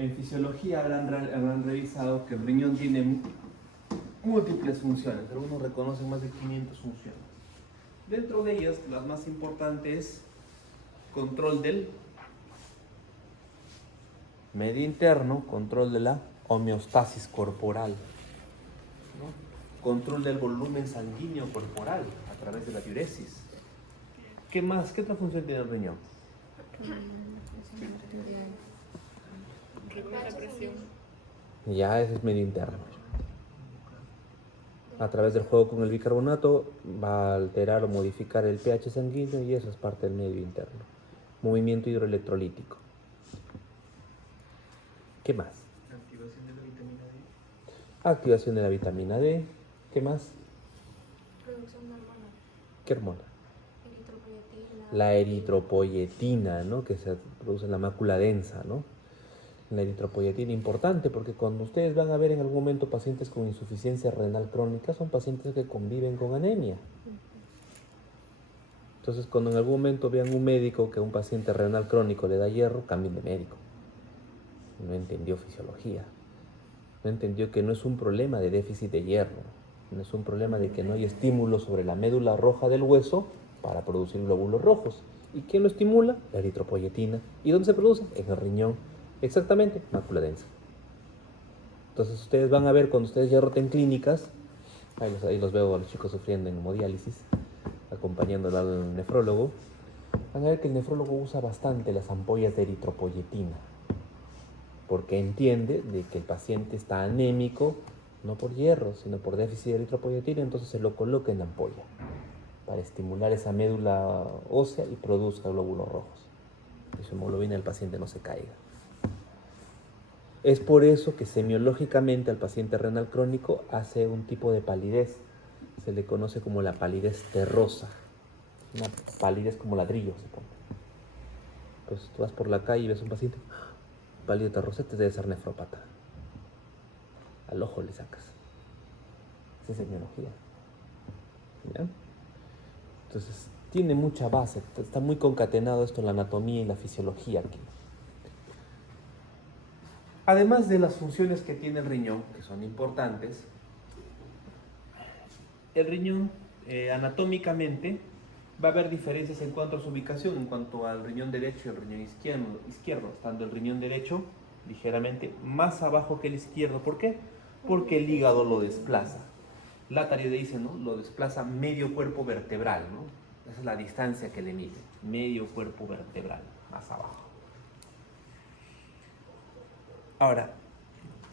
En fisiología habrán revisado que el riñón tiene múltiples funciones. Algunos reconocen más de 500 funciones. Dentro de ellas, las más importantes, control del medio interno, control de la homeostasis corporal, ¿no? Control del volumen sanguíneo corporal a través de la diuresis. ¿Qué más? ¿Qué otra función tiene el riñón? Regula la presión. Ya, ese es medio interno. A través del juego con el bicarbonato va a alterar o modificar el pH sanguíneo y eso es parte del medio interno. Movimiento hidroelectrolítico. ¿Qué más? Activación de la vitamina D. Activación de la vitamina D. ¿Qué más? Producción de hormonas. ¿Qué hormona? Eritropoyetina. La eritropoyetina, ¿no? Que se produce en la mácula densa, ¿no? La eritropoyetina importante porque cuando ustedes van a ver en algún momento pacientes con insuficiencia renal crónica, son pacientes que conviven con anemia. Entonces, cuando en algún momento vean un médico que a un paciente renal crónico le da hierro, cambien de médico. No entendió fisiología. No entendió que no es un problema de déficit de hierro. No es un problema de que no hay estímulo sobre la médula roja del hueso para producir glóbulos rojos. ¿Y quién lo estimula? La eritropoyetina. ¿Y dónde se produce? En el riñón. Exactamente, mácula densa. Entonces ustedes van a ver cuando ustedes ya roten clínicas, ahí los veo a los chicos sufriendo en hemodiálisis, acompañándolo al nefrólogo, van a ver que el nefrólogo usa bastante las ampollas de eritropoyetina, porque entiende de que el paciente está anémico, no por hierro, sino por déficit de eritropoyetina, entonces se lo coloca en la ampolla, para estimular esa médula ósea y produzca glóbulos rojos, y su hemoglobina del paciente no se caiga. Es por eso que semiológicamente al paciente renal crónico hace un tipo de palidez. Se le conoce como la palidez terrosa. Una palidez como ladrillo se pone. Pues tú vas por la calle y ves un paciente pálido terroso, te debe ser nefrópata. Al ojo le sacas. Esa es semiología. ¿Ya? Entonces, tiene mucha base. Está muy concatenado esto en la anatomía y la fisiología aquí. Además de las funciones que tiene el riñón, que son importantes, el riñón anatómicamente va a haber diferencias en cuanto a su ubicación, en cuanto al riñón derecho y el riñón izquierdo, estando el riñón derecho ligeramente más abajo que el izquierdo. ¿Por qué? Porque el hígado lo desplaza. Lattari dice, ¿no? Lo desplaza medio cuerpo vertebral, ¿no? Esa es la distancia que le mide, medio cuerpo vertebral, más abajo. Ahora,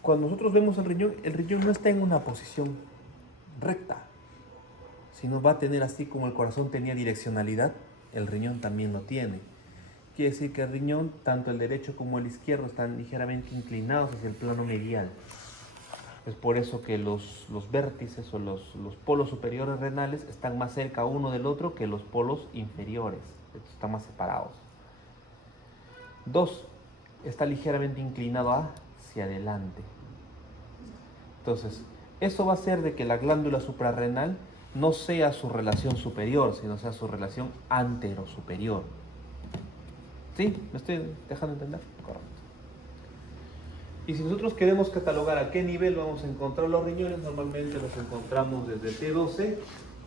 cuando nosotros vemos el riñón no está en una posición recta, sino va a tener así como el corazón tenía direccionalidad, el riñón también lo tiene. Quiere decir que el riñón, tanto el derecho como el izquierdo, están ligeramente inclinados hacia el plano medial. Es por eso que los vértices o los polos superiores renales están más cerca uno del otro que los polos inferiores, están más separados. 2. Está ligeramente inclinado hacia adelante. Entonces, eso va a hacer de que la glándula suprarrenal no sea su relación superior, sino sea su relación anterosuperior. ¿Sí? ¿Me estoy dejando entender? Correcto. Y si nosotros queremos catalogar a qué nivel vamos a encontrar los riñones, normalmente los encontramos desde T12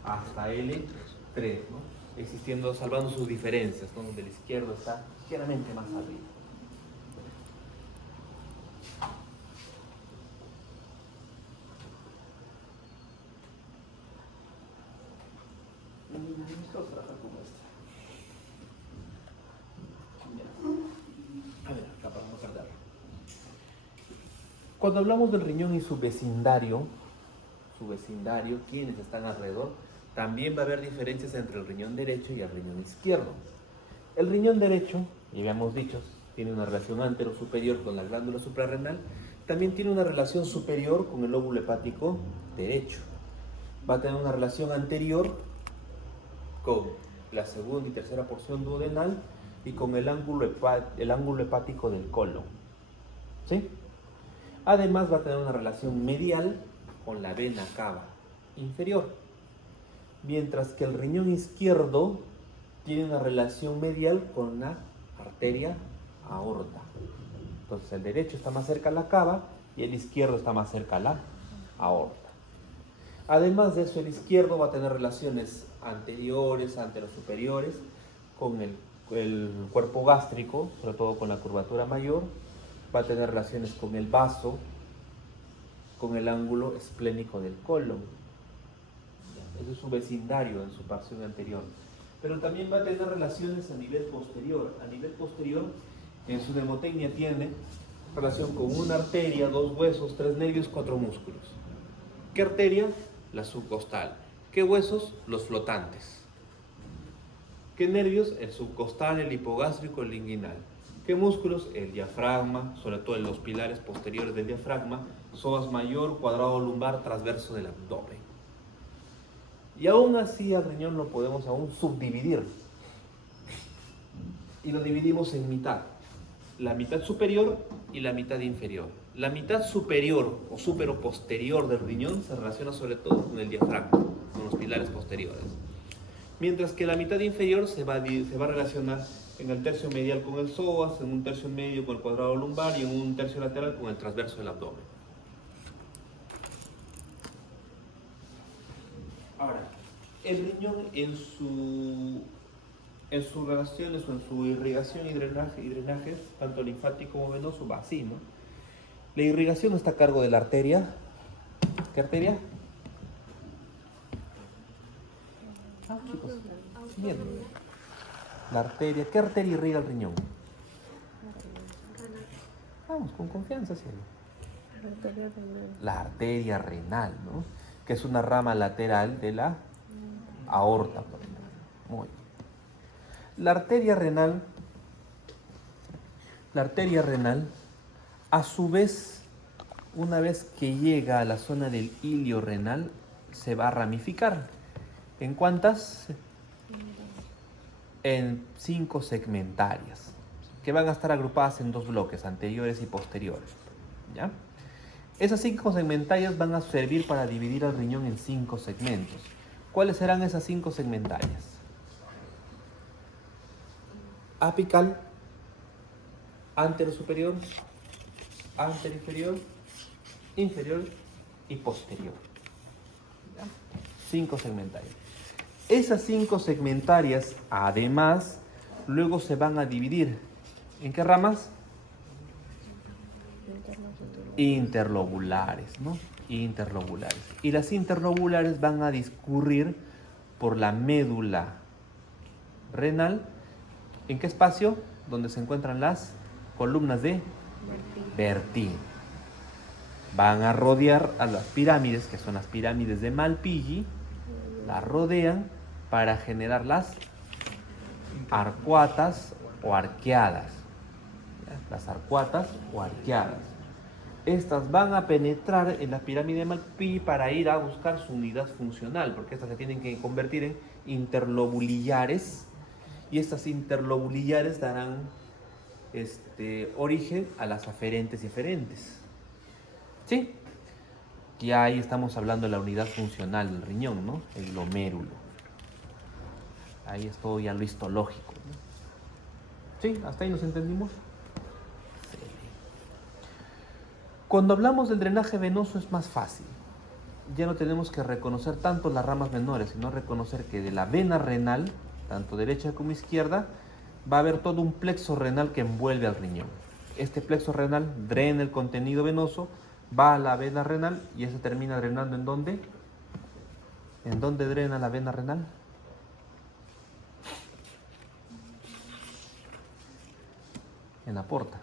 hasta L3, ¿no? Existiendo, salvando sus diferencias, ¿no? Donde el izquierdo está ligeramente más arriba. Trabajar como esta. A ver, acá para no perderlo. Cuando hablamos del riñón y su vecindario, quienes están alrededor, también va a haber diferencias entre el riñón derecho y el riñón izquierdo. El riñón derecho, ya habíamos dicho, tiene una relación antero-superior con la glándula suprarrenal, también tiene una relación superior con el lóbulo hepático derecho. Va a tener una relación anterior con la segunda y tercera porción duodenal y con el ángulo hepático del colon. ¿Sí? Además va a tener una relación medial con la vena cava inferior, mientras que el riñón izquierdo tiene una relación medial con la arteria aorta. Entonces el derecho está más cerca a la cava y el izquierdo está más cerca a la aorta. Además de eso, el izquierdo va a tener relaciones anteriores, anterosuperiores, con el cuerpo gástrico, sobre todo con la curvatura mayor. Va a tener relaciones con el vaso, con el ángulo esplénico del colon. Ese es su vecindario en su porción anterior. Pero también va a tener relaciones a nivel posterior. A nivel posterior, en su mnemotecnia tiene relación con una arteria, 2 huesos, 3 nervios, 4 músculos. ¿Qué arteria? La subcostal. ¿Qué huesos? Los flotantes. ¿Qué nervios? El subcostal, el hipogástrico, el inguinal. ¿Qué músculos? El diafragma, sobre todo en los pilares posteriores del diafragma, psoas mayor, cuadrado lumbar, transverso del abdomen. Y aún así al riñón lo podemos aún subdividir. Y lo dividimos en mitad. La mitad superior y la mitad inferior. La mitad superior o superoposterior del riñón se relaciona sobre todo con el diafragma, con los pilares posteriores. Mientras que la mitad inferior se va a relacionar en el tercio medial con el psoas, en un tercio medio con el cuadrado lumbar y en un tercio lateral con el transverso del abdomen. Ahora, el riñón en sus relaciones o en su irrigación y drenajes, tanto linfático como venoso, va así, ¿no? La irrigación está a cargo de la arteria. ¿Qué arteria? Chicos, mierda. La arteria. ¿Qué arteria irriga el riñón? Vamos, con confianza, cielo. La arteria renal, ¿no? Que es una rama lateral de la aorta, por ejemplo. Muy bien. La arteria renal, a su vez, una vez que llega a la zona del ilio renal, se va a ramificar. ¿En cuántas? En 5 segmentarias, que van a estar agrupadas en 2 bloques, anteriores y posteriores. ¿Ya? Esas 5 segmentarias van a servir para dividir al riñón en 5 segmentos. ¿Cuáles serán esas 5 segmentarias? Apical, anterosuperior, anteroinferior, inferior y posterior. ¿Ya? 5 segmentarias. Esas 5 segmentarias, además, luego se van a dividir. ¿En qué ramas? Interlobulares, ¿no? Interlobulares. Y las interlobulares van a discurrir por la médula renal. ¿En qué espacio? Donde se encuentran las columnas de Bertin. Van a rodear a las pirámides, que son las pirámides de Malpighi, las rodean para generar las arcuatas o arqueadas. Las arcuatas o arqueadas. Estas van a penetrar en la pirámide de Malpighi para ir a buscar su unidad funcional, porque estas se tienen que convertir en interlobulillares, y estas interlobulillares darán origen a las aferentes y eferentes. ¿Sí? Ya ahí estamos hablando de la unidad funcional del riñón, ¿no? El glomérulo. Ahí es todo ya lo histológico, ¿no? ¿Sí? ¿Hasta ahí nos entendimos? Sí. Cuando hablamos del drenaje venoso es más fácil. Ya no tenemos que reconocer tanto las ramas menores, sino reconocer que de la vena renal, tanto derecha como izquierda, va a haber todo un plexo renal que envuelve al riñón. Este plexo renal drena el contenido venoso, va a la vena renal y ese termina drenando ¿en dónde? ¿En dónde drena la vena renal? En la porta.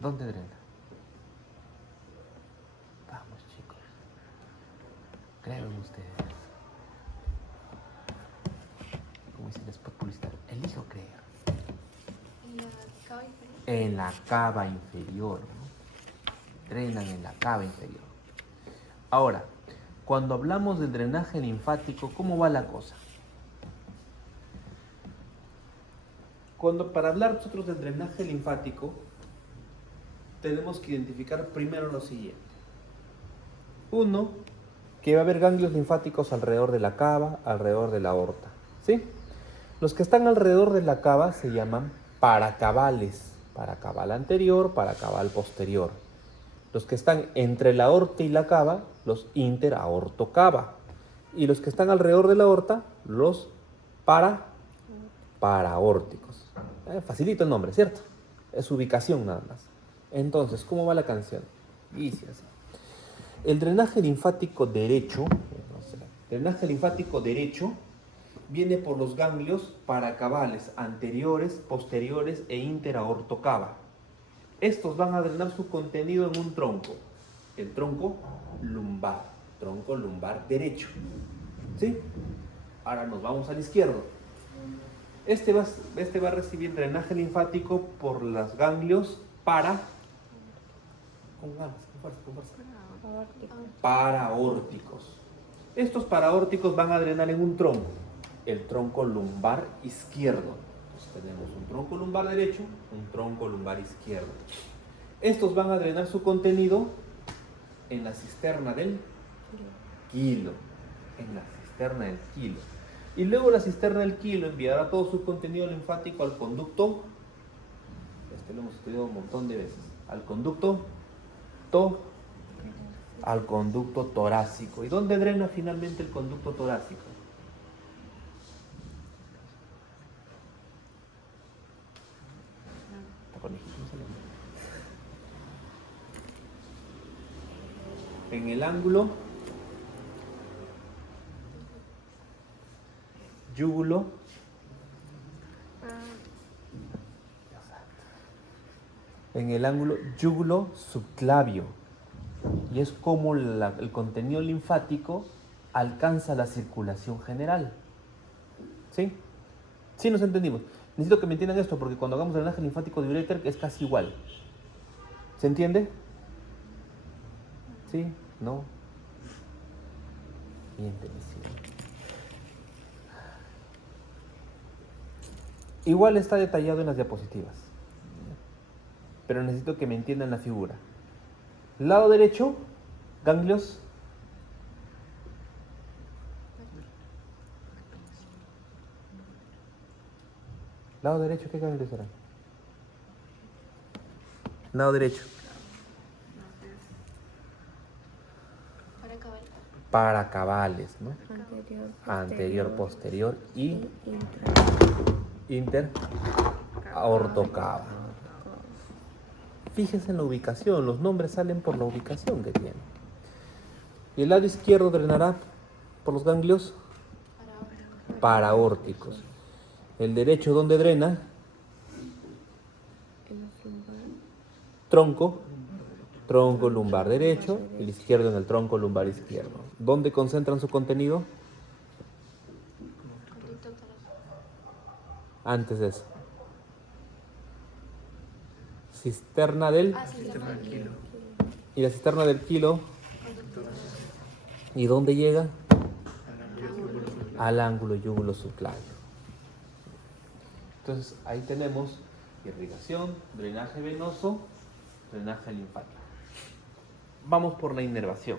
¿Dónde drena? Vamos, chicos. Creen ustedes. Como dice el spot publicitario, elijo creer. En la cava inferior. En la cava inferior, ¿no? Drenan en la cava inferior. Ahora, cuando hablamos del drenaje linfático, ¿cómo va la cosa? Para hablar nosotros del drenaje linfático, tenemos que identificar primero lo siguiente. Uno, que va a haber ganglios linfáticos alrededor de la cava, alrededor de la aorta, ¿sí? Los que están alrededor de la cava se llaman paracabales, paracabal anterior, paracabal posterior. Los que están entre la aorta y la cava, los interaortocava. Y los que están alrededor de la aorta, los paraórticos. Facilito el nombre, ¿cierto? Es ubicación nada más. Entonces, ¿cómo va la canción? Dice así. El drenaje linfático derecho, viene por los ganglios paracabales anteriores, posteriores e interaortocava. Estos van a drenar su contenido en un tronco, el tronco lumbar derecho. ¿Sí? Ahora nos vamos al izquierdo. Este va a recibir drenaje linfático por los ganglios paraórticos. Estos paraórticos van a drenar en un tronco, el tronco lumbar izquierdo. Entonces tenemos un tronco lumbar derecho, un tronco lumbar izquierdo. Estos van a drenar su contenido en la cisterna del quilo. Y luego la cisterna del quilo enviará todo su contenido linfático al conducto, lo hemos estudiado un montón de veces, al conducto torácico. ¿Y dónde drena finalmente el conducto torácico? En el ángulo yúgulo subclavio, y es como el contenido linfático alcanza la circulación general. ¿Sí? Sí, nos entendimos. Necesito que me entiendan esto porque cuando hagamos drenaje linfático de uréter es casi igual. ¿Se entiende? ¿Sí? ¿No? Bien, igual está detallado en las diapositivas, pero necesito que me entiendan la figura. Lado derecho, ganglios lado derecho, ¿qué ganglios serán? Lado derecho. Paracabales, ¿no? Anterior, posterior y interaortocava. Fíjense en la ubicación, los nombres salen por la ubicación que tienen. Y el lado izquierdo drenará por los ganglios paraórticos. El derecho, ¿dónde drena? Tronco lumbar derecho, y el izquierdo en el tronco lumbar izquierdo. ¿Dónde concentran su contenido? Antes de eso. Cisterna del kilo. y la cisterna del kilo. ¿Y dónde llega? Al ángulo yúgulo subclavio. Entonces ahí tenemos irrigación, drenaje venoso, drenaje linfático. Vamos por la inervación.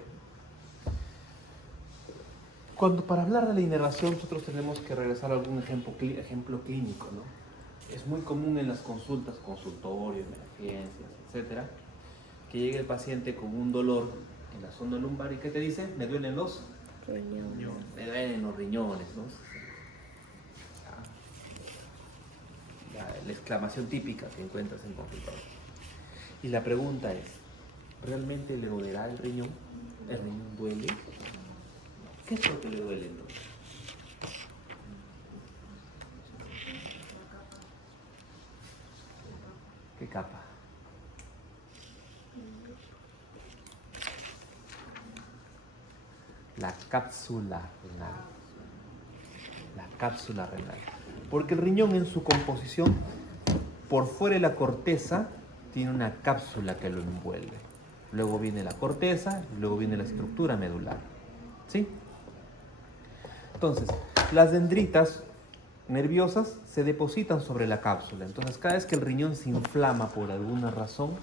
Para hablar de la inervación nosotros tenemos que regresar a algún ejemplo clínico, ¿no? Es muy común en las consultas, consultorios, emergencias, etcétera, que llegue el paciente con un dolor en la zona lumbar y ¿qué te dice? Me duelen los riñones. Me duelen los riñones, ¿no? La exclamación típica que encuentras en consultorio. Y la pregunta es, ¿realmente le dolerá el riñón? ¿El riñón duele? ¿Qué es lo que le duele entonces? ¿Qué capa? La cápsula renal. La cápsula renal. Porque el riñón en su composición, por fuera de la corteza, tiene una cápsula que lo envuelve. Luego viene la corteza, luego viene la estructura medular. ¿Sí? Entonces, las dendritas nerviosas se depositan sobre la cápsula. Entonces, cada vez que el riñón se inflama por alguna razón,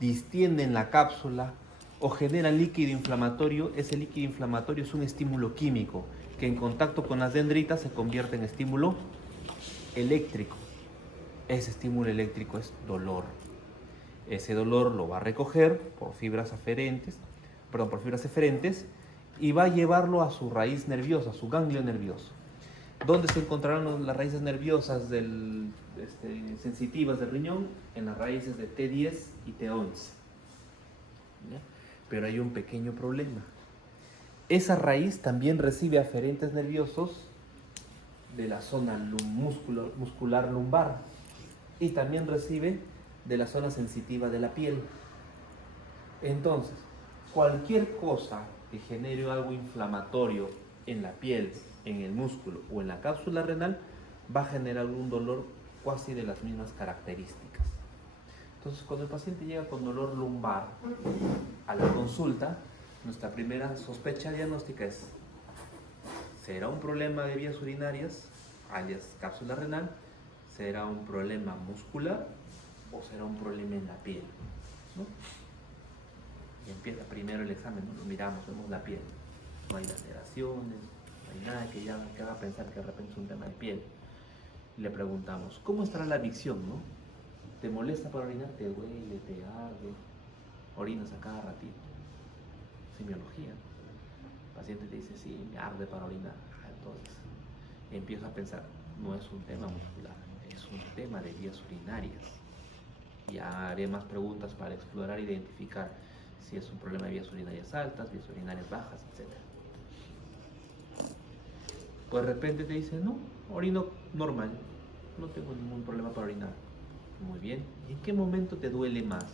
distienden la cápsula o generan líquido inflamatorio. Ese líquido inflamatorio es un estímulo químico que en contacto con las dendritas se convierte en estímulo eléctrico. ese estímulo eléctrico es dolor. Ese dolor lo va a recoger por fibras eferentes y va a llevarlo a su raíz nerviosa, a su ganglio nervioso. ¿Dónde se encontrarán las raíces nerviosas sensitivas del riñón? En las raíces de T10 y T11. ¿Ya? Pero hay un pequeño problema. Esa raíz también recibe aferentes nerviosos de la zona muscular lumbar y también recibe de la zona sensitiva de la piel. Entonces, cualquier cosa que genere algo inflamatorio en la piel, en el músculo o en la cápsula renal va a generar un dolor casi de las mismas características. Entonces, cuando el paciente llega con dolor lumbar a la consulta, nuestra primera sospecha diagnóstica es: ¿será un problema de vías urinarias, alias cápsula renal? ¿Será un problema muscular o será un problema en la piel? ¿No? Y empieza primero el examen, ¿no? Lo miramos, vemos la piel. No hay laceraciones, no hay nada que haga pensar que de repente es un tema de piel. Y le preguntamos, ¿cómo estará la micción, no? ¿Te molesta para orinar? ¿Te duele? ¿Te arde? ¿Orinas a cada ratito? Semiología. El paciente te dice, sí, me arde para orinar. Entonces empiezo a pensar, no es un tema muscular, es un tema de vías urinarias. Ya haré más preguntas para explorar e identificar si es un problema de vías urinarias altas, vías urinarias bajas, etc. Pues de repente te dice, no, orino normal, no tengo ningún problema para orinar. Muy bien. ¿Y en qué momento te duele más?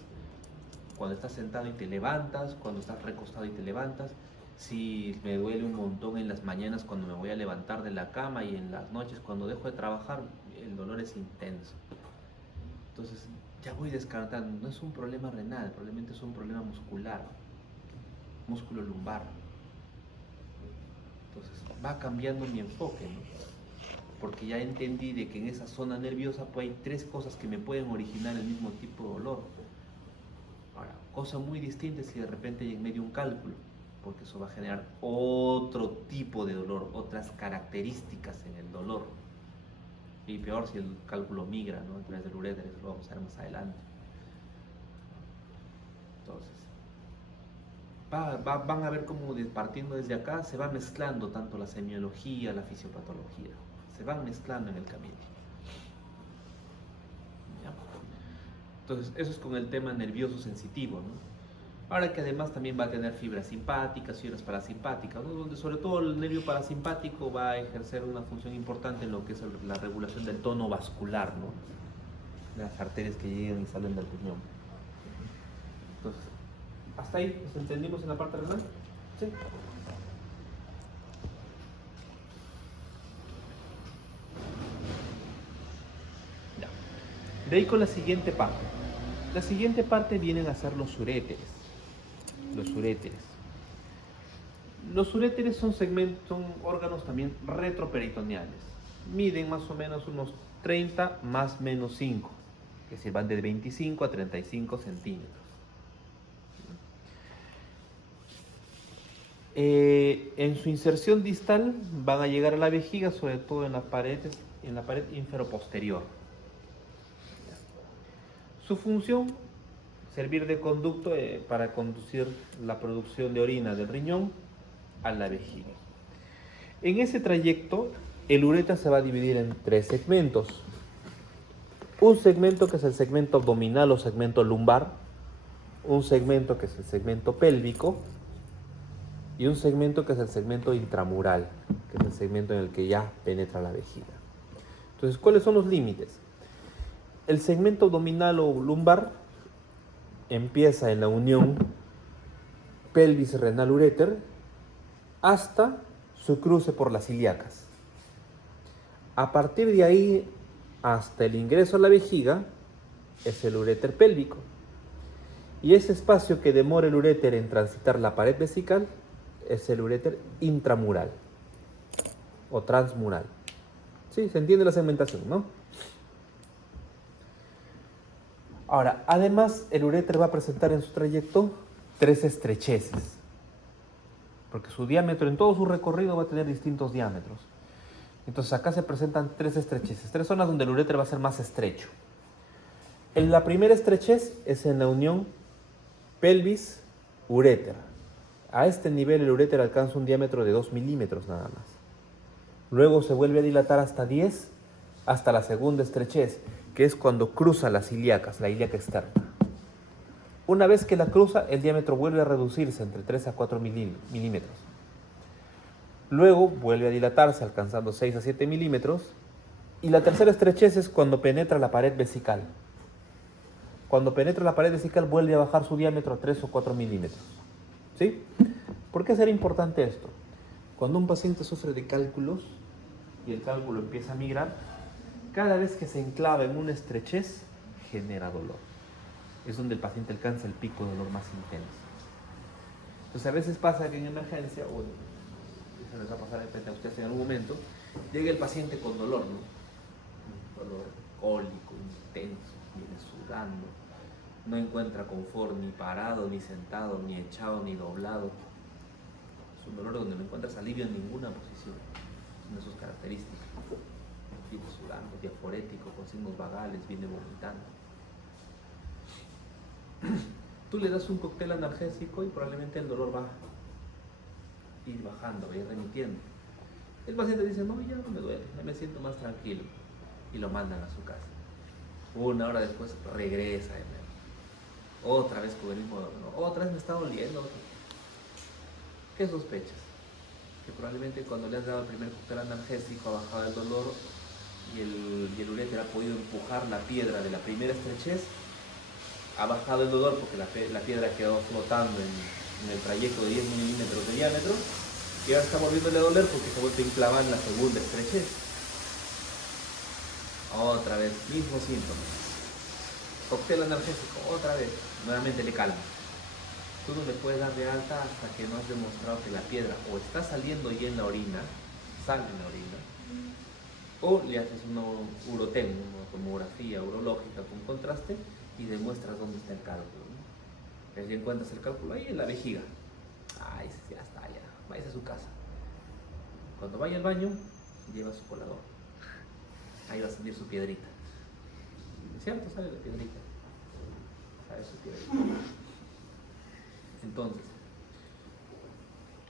Cuando estás sentado y te levantas, cuando estás recostado y te levantas. Si me duele un montón en las mañanas cuando me voy a levantar de la cama, y en las noches cuando dejo de trabajar, el dolor es intenso. Entonces ya voy descartando, no es un problema renal, probablemente es un problema muscular, músculo lumbar. Entonces va cambiando mi enfoque, ¿no? Porque ya entendí de que en esa zona nerviosa pues hay tres cosas que me pueden originar el mismo tipo de dolor. Ahora, cosa muy distinta es si de repente hay en medio un cálculo, porque eso va a generar otro tipo de dolor, otras características en el dolor. Y peor si el cálculo migra, ¿no? A través del uréter, eso lo vamos a ver más adelante. Entonces, van a ver cómo partiendo desde acá se va mezclando tanto la semiología, la fisiopatología. Se van mezclando en el camino. ¿Ya? Entonces, eso es con el tema nervioso sensitivo, ¿no? Ahora que además también va a tener fibras simpáticas, fibras parasimpáticas, ¿no? Donde sobre todo el nervio parasimpático va a ejercer una función importante en lo que es la regulación del tono vascular, ¿no? De las arterias que llegan y salen del riñón. Entonces, ¿hasta ahí nos entendimos en la parte renal? ¿Sí? Ya. De ahí con la siguiente parte. La siguiente parte vienen a ser los uréteres. Los uréteres. Los uréteres son órganos también retroperitoneales. Miden más o menos unos 30 más menos 5, que se van de 25 a 35 centímetros. En su inserción distal van a llegar a la vejiga, sobre todo en la pared inferoposterior. Su función: servir de conducto para conducir la producción de orina del riñón a la vejiga. En ese trayecto, el ureter se va a dividir en tres segmentos. Un segmento que es el segmento abdominal o segmento lumbar, un segmento que es el segmento pélvico y un segmento que es el segmento intramural, que es el segmento en el que ya penetra la vejiga. Entonces, ¿cuáles son los límites? El segmento abdominal o lumbar empieza en la unión pelvis renal uréter hasta su cruce por las ilíacas. A partir de ahí hasta el ingreso a la vejiga es el uréter pélvico, y ese espacio que demora el uréter en transitar la pared vesical es el uréter intramural o transmural. ¿Sí? ¿Se entiende la segmentación, no? Ahora, además, el uréter va a presentar en su trayecto tres estrecheces, porque su diámetro en todo su recorrido va a tener distintos diámetros. Entonces acá se presentan tres estrecheces, tres zonas donde el uréter va a ser más estrecho. En la primera estrechez es en la unión pelvis-uréter. A este nivel el uréter alcanza un diámetro de 2 milímetros nada más. Luego se vuelve a dilatar hasta 10, hasta la segunda estrechez, que es cuando cruza las ilíacas, la ilíaca externa. Una vez que la cruza, el diámetro vuelve a reducirse entre 3 a 4 milímetros. Luego vuelve a dilatarse, alcanzando 6 a 7 milímetros. Y la tercera estrechez es cuando penetra la pared vesical. Cuando penetra la pared vesical, vuelve a bajar su diámetro a 3 o 4 milímetros. ¿Sí? ¿Por qué será importante esto? Cuando un paciente sufre de cálculos y el cálculo empieza a migrar, cada vez que se enclava en una estrechez, genera dolor. Es donde el paciente alcanza el pico de dolor más intenso. Entonces a veces pasa que en emergencia, o se les va a pasar de repente a ustedes en algún momento, llega el paciente con dolor, ¿no? Un dolor cólico, intenso, viene sudando, no encuentra confort ni parado, ni sentado, ni echado, ni doblado. Es un dolor donde no encuentras alivio en ninguna posición. Son de sus características. Viene sudando, diaforético, con signos vagales, viene vomitando. Tú le das un cóctel analgésico y probablemente el dolor va a ir bajando, va a ir remitiendo. El paciente dice, no, ya no me duele, ya me siento más tranquilo. Y lo mandan a su casa. Una hora después regresa de nuevo. Otra vez con el mismo dolor. ¿No? Otra vez me está doliendo. ¿Qué sospechas? Que probablemente cuando le has dado el primer cóctel analgésico ha bajado el dolor y el uréter ha podido empujar la piedra de la primera estrechez. Ha bajado el dolor porque la piedra quedó flotando en el trayecto de 10 milímetros de diámetro y ahora está volviéndole a doler porque se vuelve a enclavar en la segunda estrechez. Otra vez, mismo síntoma. Cóctel analgésico, otra vez, nuevamente le calma. Tú no le puedes dar de alta hasta que no has demostrado que la piedra o está saliendo ya en la orina, sale en la orina, o le haces una urotem, una tomografía urológica con contraste y demuestras dónde está el cálculo, ¿no? Si encuentras el cálculo ahí en la vejiga, ay, ya está, ya, vaya a su casa. Cuando vaya al baño, lleva su colador. Ahí va a salir su piedrita. ¿Cierto? Sale la piedrita. Sale su piedrita. Entonces,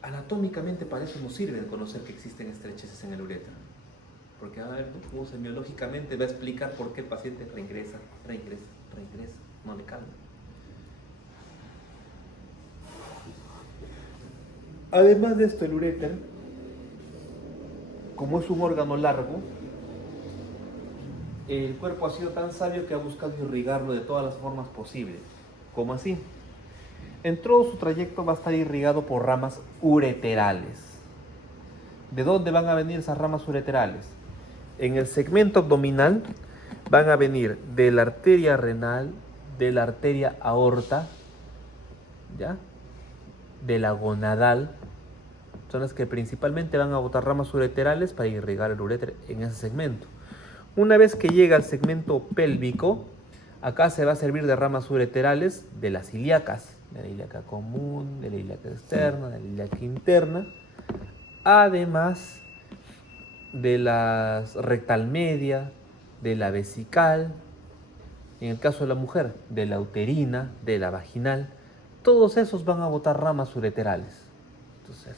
anatómicamente para eso nos sirve conocer que existen estrecheces en el uréter. Porque a ver, cómo semiológicamente va a explicar por qué el paciente reingresa, no le calma. Además de esto, el uréter, como es un órgano largo, el cuerpo ha sido tan sabio que ha buscado irrigarlo de todas las formas posibles. ¿Cómo así? En todo su trayecto va a estar irrigado por ramas ureterales. ¿De dónde van a venir esas ramas ureterales? En el segmento abdominal van a venir de la arteria renal, de la arteria aorta, ¿ya? De la gonadal. Son las que principalmente van a botar ramas ureterales para irrigar el uréter en ese segmento. Una vez que llega al segmento pélvico, acá se va a servir de ramas ureterales de las ilíacas, de la ilíaca común, de la ilíaca externa, de la ilíaca interna, además de la rectal media, de la vesical, en el caso de la mujer, de la uterina, de la vaginal. Todos esos van a botar ramas ureterales. Entonces,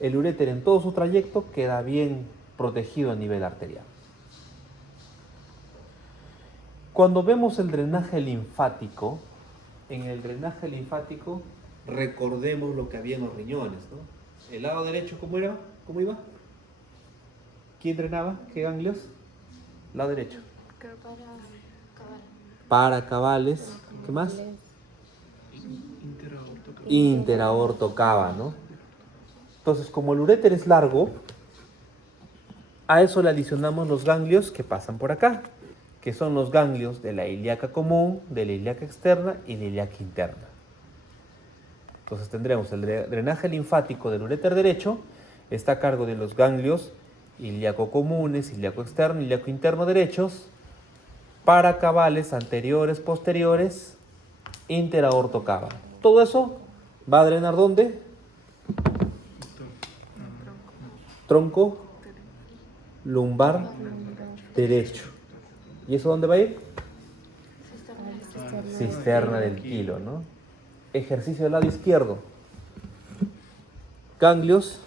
el uréter en todo su trayecto queda bien protegido a nivel arterial. Cuando vemos el drenaje linfático, en el drenaje linfático recordemos lo que había en los riñones, ¿no? El lado derecho, ¿cómo era? ¿Cómo iba? ¿Quién drenaba? ¿Qué ganglios? Lado derecho. Para cabales. ¿Qué más? Interaorto cava, ¿no? Entonces, como el uréter es largo, a eso le adicionamos los ganglios que pasan por acá, que son los ganglios de la ilíaca común, de la ilíaca externa y de la ilíaca interna. Entonces tendremos el drenaje linfático del uréter derecho, está a cargo de los ganglios ilíaco comunes, ilíaco externo, ilíaco interno derechos, paracavales anteriores, posteriores, interaorto cava. Todo eso va a drenar ¿dónde? Tronco, lumbar derecho. ¿Y eso dónde va a ir? Cisterna del kilo, ¿no? Ejercicio del lado izquierdo. Ganglios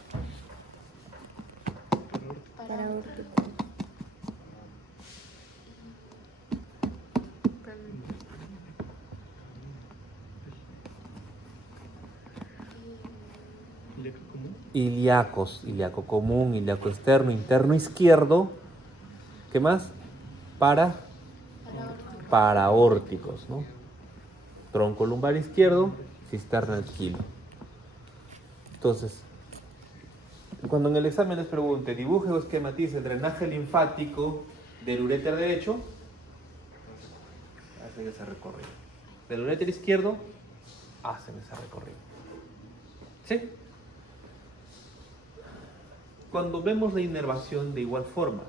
ilíacos, ilíaco común, ilíaco externo, interno izquierdo. ¿Qué más? Paraórticos, ¿no? Tronco lumbar izquierdo, cisterna del kilo. Entonces, cuando en el examen les pregunte, dibuje o esquematice el drenaje linfático del uréter derecho, hacen ese recorrido. Del uréter izquierdo, hacen ese recorrido. ¿Sí? Cuando vemos la inervación de igual forma,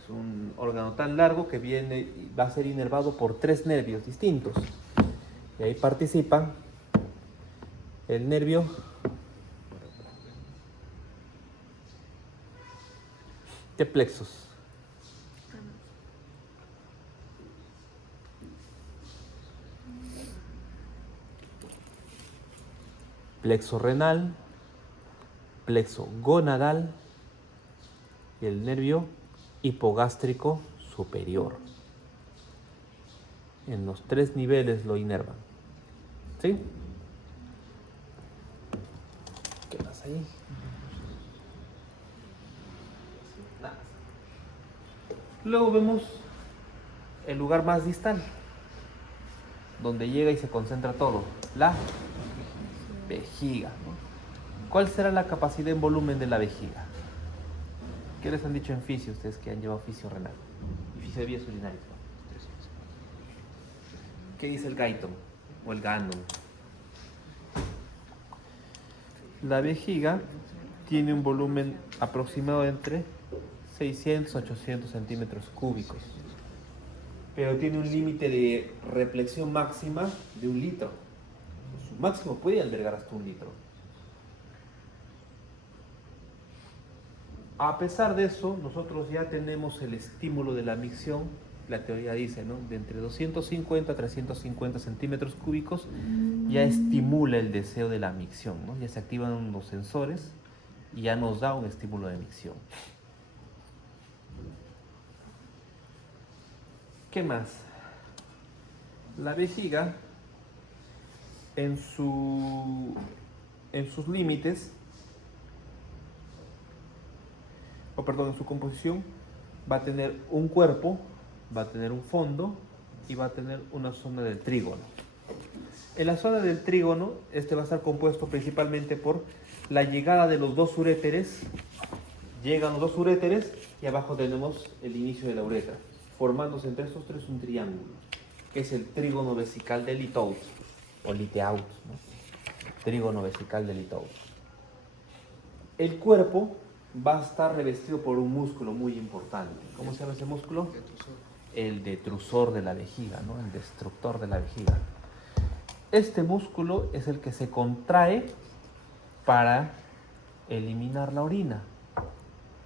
es un órgano tan largo que viene y va a ser inervado por 3 nervios distintos. Y ahí participan el nervio de plexus. Plexo renal, plexo gonadal y el nervio hipogástrico superior. En los 3 niveles lo inervan. ¿Sí? ¿Qué más ahí? Nada. Luego vemos el lugar más distal, donde llega y se concentra todo, la vejiga, ¿no? ¿Cuál será la capacidad en volumen de la vejiga? ¿Qué les han dicho en fisio ustedes que han llevado fisio renal y fisio de vías urinarias? ¿Qué dice el Guyton o el Gandon? La vejiga tiene un volumen aproximado entre 600 a 800 centímetros cúbicos, pero tiene un límite de reflexión máxima de 1 litro. Su máximo puede albergar hasta 1 litro. A pesar de eso, nosotros ya tenemos el estímulo de la micción, la teoría dice, ¿no? De entre 250 a 350 centímetros cúbicos ya estimula el deseo de la micción, ¿no? Ya se activan los sensores y ya nos da un estímulo de micción. ¿Qué más? La vejiga en sus límites, en su composición, va a tener un cuerpo, va a tener un fondo y va a tener una zona del trígono. En la zona del trígono, va a estar compuesto principalmente por la llegada de los 2 uréteres. Llegan los 2 uréteres y abajo tenemos el inicio de la uretra, formándose entre estos 3 un triángulo, que es el trígono vesical de Litthout, o Litthout, ¿no? Trígono vesical de Litthout. El cuerpo va a estar revestido por un músculo muy importante. ¿Cómo se llama ese músculo? El detrusor de la vejiga, ¿no? El destructor de la vejiga. Este músculo es el que se contrae para eliminar la orina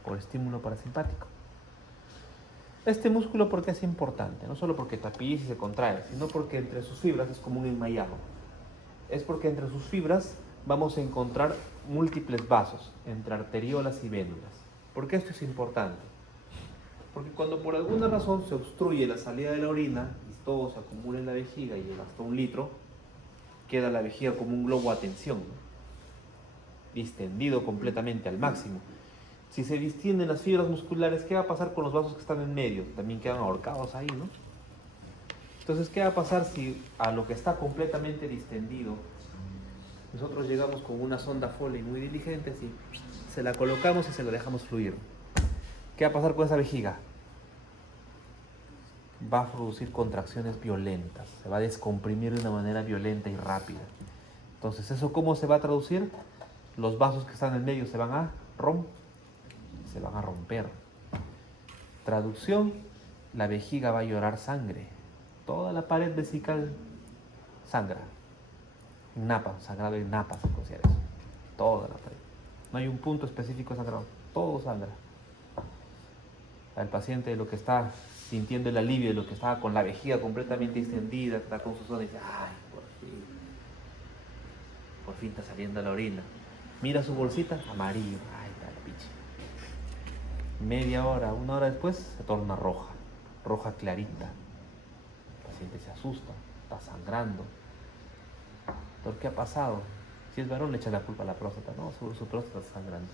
por estímulo parasimpático. Este músculo, ¿por qué es importante? No solo porque tapiz y se contrae, sino porque entre sus fibras es como un enmayado. Es porque entre sus fibras vamos a encontrar múltiples vasos entre arteriolas y vénulas. ¿Por qué esto es importante? Porque cuando por alguna razón se obstruye la salida de la orina y todo se acumula en la vejiga y llega hasta 1 litro, queda la vejiga como un globo a tensión, ¿no? Distendido completamente al máximo. Si se distienden las fibras musculares, ¿qué va a pasar con los vasos que están en medio? También quedan ahorcados ahí, ¿no? Entonces, ¿qué va a pasar si a lo que está completamente distendido nosotros llegamos con una sonda Foley muy diligente y se la colocamos y se la dejamos fluir? ¿Qué va a pasar con esa vejiga? Va a producir contracciones violentas, se va a descomprimir de una manera violenta y rápida. Entonces, ¿eso cómo se va a traducir? Los vasos que están en medio se van a romper. Traducción, la vejiga va a llorar sangre. Toda la pared vesical sangra. Napa, sangrado en napa se considera eso. Toda la pared. No hay un punto específico sangrado, todo sangra. El paciente lo que está sintiendo el alivio de lo que estaba con la vejiga completamente distendida, está con sus ojos y dice, ay, por fin está saliendo la orina. Mira su bolsita, amarillo, ay, está la picha. Media hora, una hora después, se torna roja, roja clarita. El paciente se asusta, está sangrando. ¿Por qué ha pasado? Si es varón, le echa la culpa a la próstata, no, su próstata está sangrando.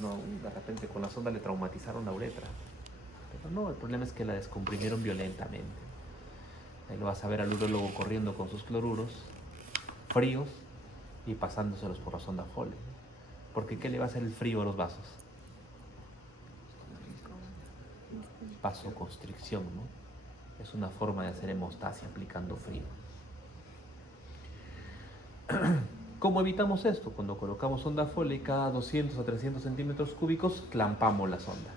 No, de repente con la sonda le traumatizaron la uretra. Pero no, el problema es que la descomprimieron violentamente. Ahí lo vas a ver al urólogo corriendo con sus cloruros fríos y pasándoselos por la sonda Foley. Porque ¿qué le va a hacer el frío a los vasos? Vasoconstricción, ¿no? Es una forma de hacer hemostasia aplicando frío. ¿Cómo evitamos esto? Cuando colocamos sonda Foley, cada 200 a 300 centímetros cúbicos, clampamos la sonda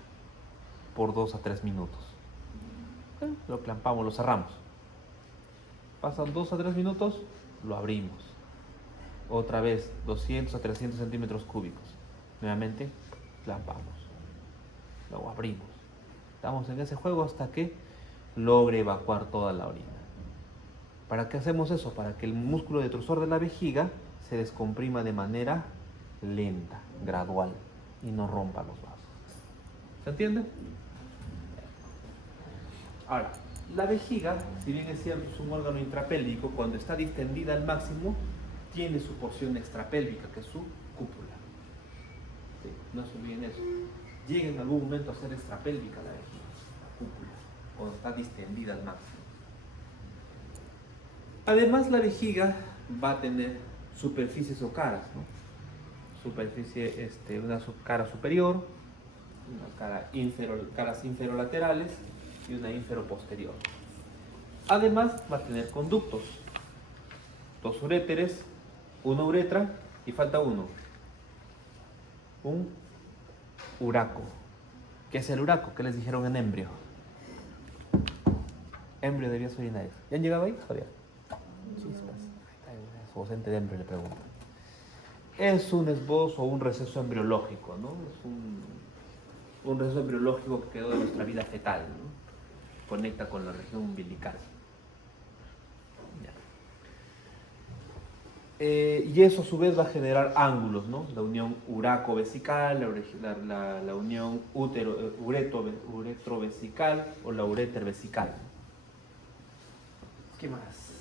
por 2 a 3 minutos. Lo clampamos, lo cerramos. Pasan 2 a 3 minutos, lo abrimos. Otra vez, 200 a 300 centímetros cúbicos. Nuevamente, clampamos. Luego abrimos. Estamos en ese juego hasta que logre evacuar toda la orina. ¿Para qué hacemos eso? Para que el músculo detrusor de la vejiga se descomprima de manera lenta, gradual, y no rompa los vasos. ¿Se entiende? Ahora, la vejiga, si bien es cierto, es un órgano intrapélvico, cuando está distendida al máximo, tiene su porción extrapélvica, que es su cúpula. Sí, no se olviden eso. Llega en algún momento a ser extrapélvica la vejiga, la cúpula, cuando está distendida al máximo. Además, la vejiga va a tener superficies o caras, ¿no? Superficie, una cara superior, una caras inferolaterales y una inferoposterior. Además, va a tener conductos, 2 uréteres, una uretra y falta uno, un uraco. ¿Qué es el uraco? ¿Qué les dijeron en embrio? Embrio de vías urinarias. ¿Ya han llegado ahí? Todavía. Chispas. Su docente de embrio le pregunta. Es un esbozo o un receso embriológico, ¿no? Es un receso embriológico que quedó de nuestra vida fetal, ¿no? Conecta con la región umbilical. Y eso a su vez va a generar ángulos, ¿no? La unión uraco-vesical, la unión uretrovesical o la ureter-vesical. ¿Qué más?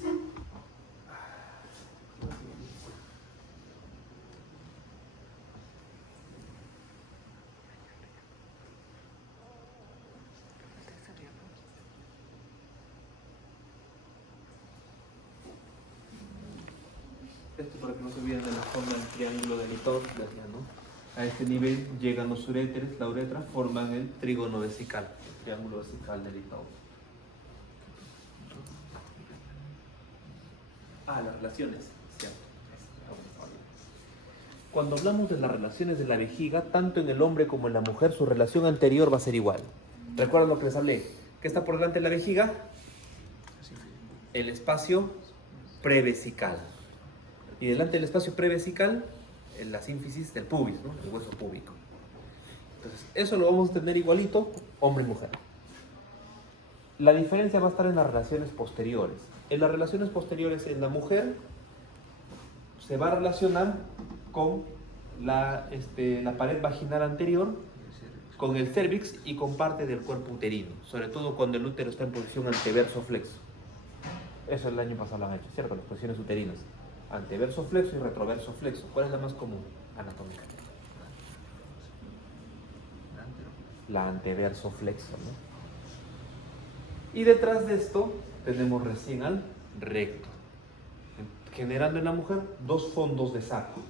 Esto para que no se olviden de la forma del triángulo de Litour, ¿no? A este nivel llegan los uréteres, la uretra, forman el trígono vesical, el triángulo vesical de Litour. Las relaciones, cierto. Cuando hablamos de las relaciones de la vejiga, tanto en el hombre como en la mujer, su relación anterior va a ser igual. ¿Recuerdan lo que les hablé? ¿Qué está por delante de la vejiga? El espacio prevesical. Y delante del espacio prevesical, la sínfisis del pubis, ¿no? El hueso púbico. Entonces, eso lo vamos a tener igualito, hombre y mujer. La diferencia va a estar en las relaciones posteriores. En las relaciones posteriores, en la mujer, se va a relacionar con la pared vaginal anterior, con el cérvix y con parte del cuerpo uterino, sobre todo cuando el útero está en posición anteverso flexo. Eso el año pasado lo han hecho, ¿cierto? Las posiciones uterinas. Anteverso flexo y retroverso flexo. ¿Cuál es la más común anatómica? La anteverso flexo, ¿no? Y detrás de esto tenemos recién al recto, generando en la mujer 2 fondos de saco.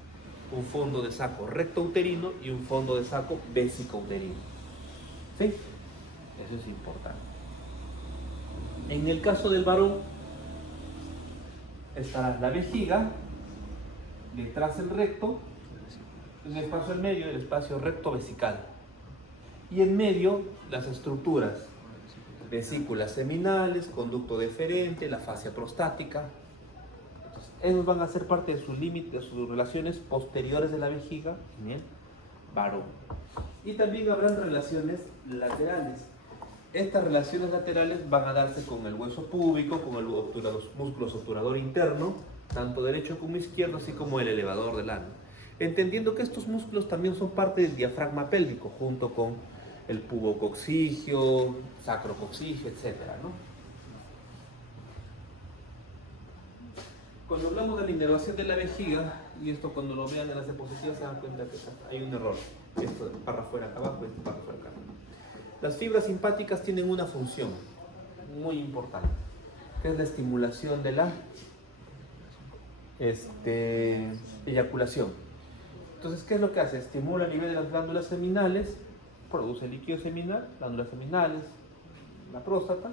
Un fondo de saco recto uterino y un fondo de saco vésico uterino. ¿Sí? Eso es importante. En el caso del varón, estará la vejiga, detrás el recto, en el espacio en medio el espacio recto vesical. Y en medio las estructuras, vesículas seminales, conducto deferente, la fascia prostática. Entonces, esos van a ser parte de sus límites, de sus relaciones posteriores de la vejiga en el varón. Y también habrán relaciones laterales. Estas relaciones laterales van a darse con el hueso púbico, con el músculo obturador interno, tanto derecho como izquierdo, así como el elevador del ano. Entendiendo que estos músculos también son parte del diafragma pélvico, junto con el pubococcigio, sacrococcigio, etc., ¿no? Cuando hablamos de la inervación de la vejiga, y esto cuando lo vean en las diapositivas se dan cuenta que hay un error. Esto barra fuera acá abajo, esto barra fuera acá abajo. Las fibras simpáticas tienen una función muy importante, que es la estimulación de la eyaculación. Entonces, ¿qué es lo que hace? Estimula a nivel de las glándulas seminales, produce líquido seminal, glándulas seminales, la próstata,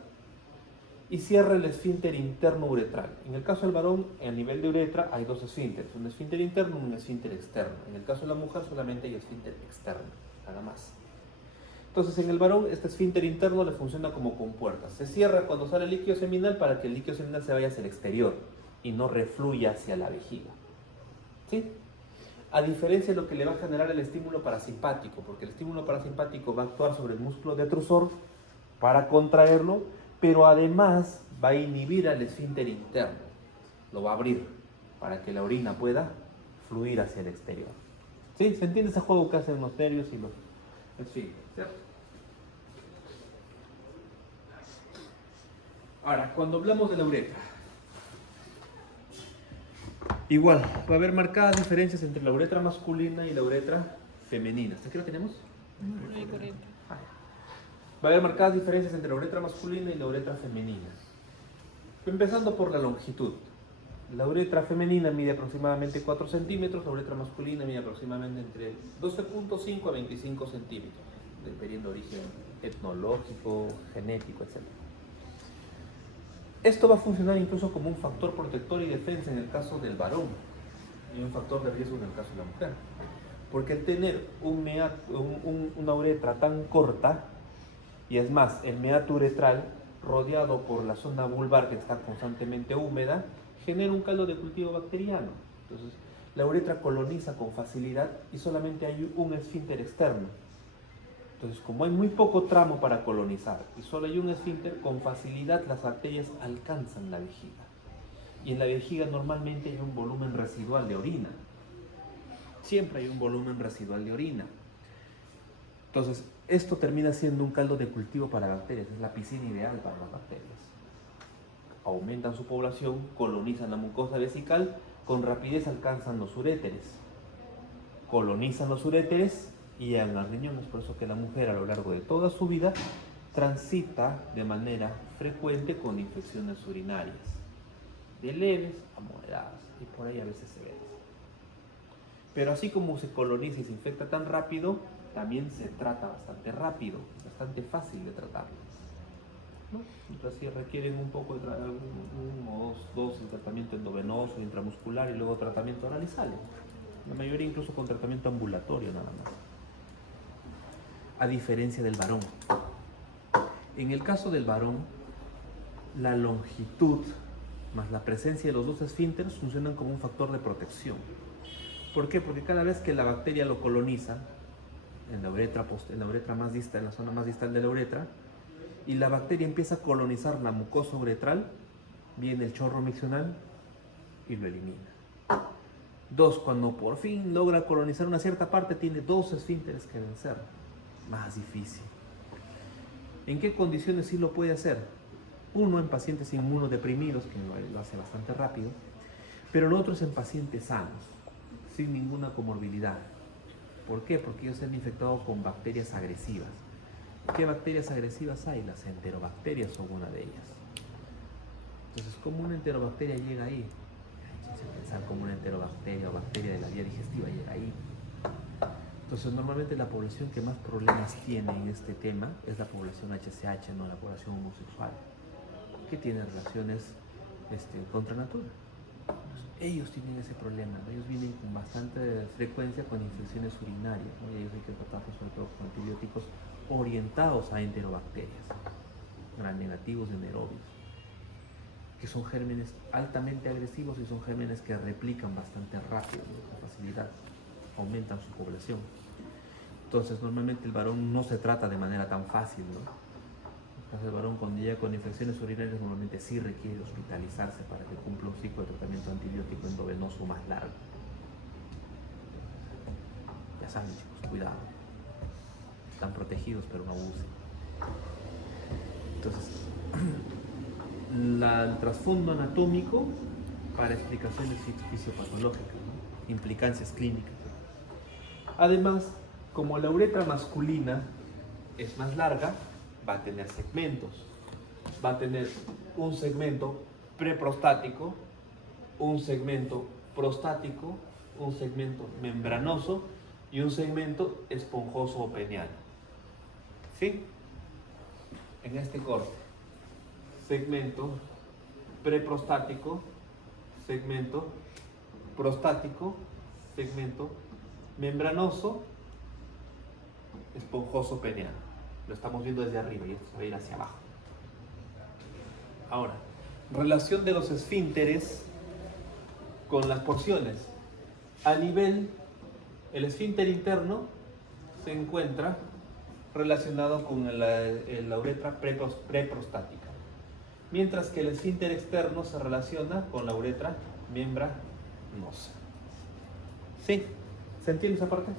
y cierra el esfínter interno uretral. En el caso del varón, a nivel de uretra hay dos esfínteres, un esfínter interno y un esfínter externo. En el caso de la mujer solamente hay esfínter externo, nada más. Entonces, en el varón, este esfínter interno le funciona como compuertas. Se cierra cuando sale el líquido seminal para que el líquido seminal se vaya hacia el exterior y no refluya hacia la vejiga. ¿Sí? A diferencia de lo que le va a generar el estímulo parasimpático, porque el estímulo parasimpático va a actuar sobre el músculo detrusor para contraerlo, pero además va a inhibir al esfínter interno. Lo va a abrir para que la orina pueda fluir hacia el exterior. ¿Sí? ¿Se entiende ese juego que hacen los nervios y los esfínteres? ¿Cierto? Ahora, cuando hablamos de la uretra, igual, va a haber marcadas diferencias entre la uretra masculina y la uretra femenina. ¿Hasta aquí lo tenemos? Va a haber marcadas diferencias entre la uretra masculina y la uretra femenina. Empezando por la longitud. La uretra femenina mide aproximadamente 4 centímetros, la uretra masculina mide aproximadamente entre 12.5 a 25 centímetros, dependiendo de origen etnológico, genético, etc. Esto va a funcionar incluso como un factor protector y defensa en el caso del varón y un factor de riesgo en el caso de la mujer. Porque el tener una uretra tan corta, y es más, el meato uretral rodeado por la zona vulvar que está constantemente húmeda, genera un caldo de cultivo bacteriano. Entonces, la uretra coloniza con facilidad y solamente hay un esfínter externo. Entonces, como hay muy poco tramo para colonizar y solo hay un esfínter, con facilidad las bacterias alcanzan la vejiga. Y en la vejiga normalmente hay un volumen residual de orina. Siempre hay un volumen residual de orina. Entonces, esto termina siendo un caldo de cultivo para bacterias, es la piscina ideal para las bacterias. Aumentan su población, colonizan la mucosa vesical, con rapidez alcanzan los uréteres. Colonizan los uréteres y llegan al riñón. Es por eso que la mujer a lo largo de toda su vida transita de manera frecuente con infecciones urinarias, de leves a moderadas, y por ahí a veces severas. Pero así como se coloniza y se infecta tan rápido, también se trata bastante rápido, bastante fácil de tratarlo, ¿no? Entonces sí requieren un poco de dos de tratamiento endovenoso, intramuscular y luego tratamiento oral y sale. La mayoría incluso con tratamiento ambulatorio nada más. A diferencia del varón. En el caso del varón, la longitud más la presencia de los dos esfínteres funcionan como un factor de protección. ¿Por qué? Porque cada vez que la bacteria lo coloniza, en la uretra más distal, en la zona más distal de la uretra, y la bacteria empieza a colonizar la mucosa uretral, viene el chorro miccional y lo elimina. Dos, cuando por fin logra colonizar una cierta parte, tiene dos esfínteres que vencer. Más difícil. ¿En qué condiciones sí lo puede hacer? Uno, en pacientes inmunodeprimidos, que lo hace bastante rápido, pero el otro es en pacientes sanos, sin ninguna comorbilidad. ¿Por qué? Porque ellos se han infectado con bacterias agresivas. ¿Qué bacterias agresivas hay? Las enterobacterias son una de ellas. Entonces, ¿cómo una enterobacteria llega ahí? Sin pensar cómo una enterobacteria o bacteria de la vía digestiva llega ahí. Entonces, normalmente la población que más problemas tiene en este tema es la población HCH, no la población homosexual, que tiene relaciones contra natura. Entonces, ellos tienen ese problema, ¿no? Ellos vienen con bastante frecuencia con infecciones urinarias, ¿no? Y ellos hay que tratarlos sobre todo con antibióticos orientados a enterobacterias, gram negativos de anaerobios, que son gérmenes altamente agresivos y son gérmenes que replican bastante rápido, ¿no? Con facilidad, aumentan su población. Entonces, normalmente el varón no se trata de manera tan fácil, ¿no? Entonces, el varón cuando llega con infecciones urinarias normalmente sí requiere hospitalizarse para que cumpla un ciclo de tratamiento antibiótico endovenoso más largo. Ya saben, chicos, cuidado. Están protegidos, pero no abusen. Entonces, el trasfondo anatómico para explicaciones fisiopatológicas, ¿no? Implicancias clínicas. Además, como la uretra masculina es más larga, va a tener segmentos. Va a tener un segmento preprostático, un segmento prostático, un segmento membranoso y un segmento esponjoso o peniano. ¿Sí? En este corte, segmento preprostático, segmento prostático, segmento membranoso, esponjoso peniano. Lo estamos viendo desde arriba y esto se va a ir hacia abajo. Ahora, relación de los esfínteres con las porciones. A nivel, el esfínter interno se encuentra relacionado con la uretra preprostática, mientras que el esfínter externo se relaciona con la uretra membranosa. ¿Sí? ¿Se entiende esa parte?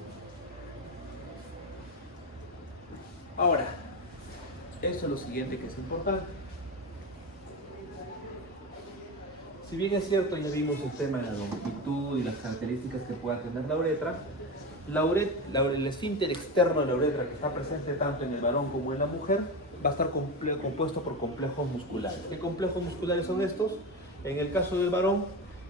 Ahora, eso es lo siguiente que es importante. Si bien es cierto, ya vimos el tema de la longitud y las características que pueda tener la uretra, el esfínter externo de la uretra que está presente tanto en el varón como en la mujer va a estar compuesto por complejos musculares. ¿Qué complejos musculares son estos? En el caso del varón,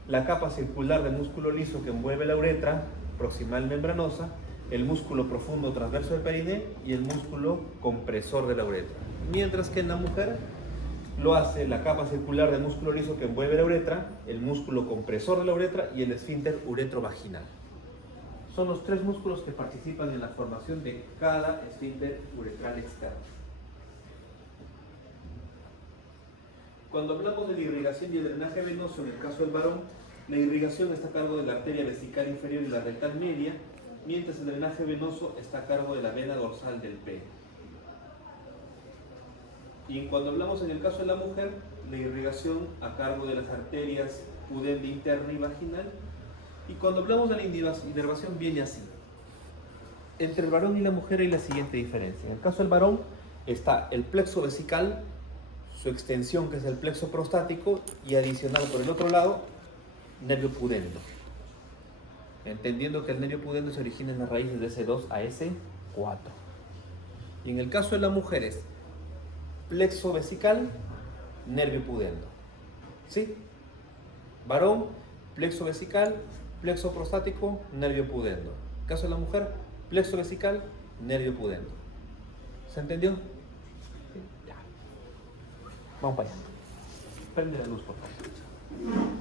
la capa circular del músculo liso que envuelve la uretra proximal membranosa, el músculo profundo transverso del periné y el músculo compresor de la uretra. Mientras que en la mujer lo hace la capa circular del músculo liso que envuelve la uretra, el músculo compresor de la uretra y el esfínter uretrovaginal. Son los tres músculos que participan en la formación de cada esfínter uretral externo. Cuando hablamos de la irrigación y el drenaje venoso, en el caso del varón, la irrigación está a cargo de la arteria vesical inferior y la rectal media, mientras el drenaje venoso está a cargo de la vena dorsal del pene. Y cuando hablamos en el caso de la mujer, la irrigación a cargo de las arterias pudenda interna y vaginal. Y cuando hablamos de la inervación viene así. Entre el varón y la mujer hay la siguiente diferencia. En el caso del varón está el plexo vesical, su extensión que es el plexo prostático y adicional por el otro lado, nervio pudendo. Entendiendo que el nervio pudendo se origina en las raíces de S2 a S4. Y en el caso de la mujer es plexo vesical, nervio pudendo. ¿Sí? Varón, plexo vesical, plexo prostático, nervio pudendo. En el caso de la mujer, plexo vesical, nervio pudendo. ¿Se entendió? ¿Sí? Ya. Vamos para allá. Prende la luz, por favor.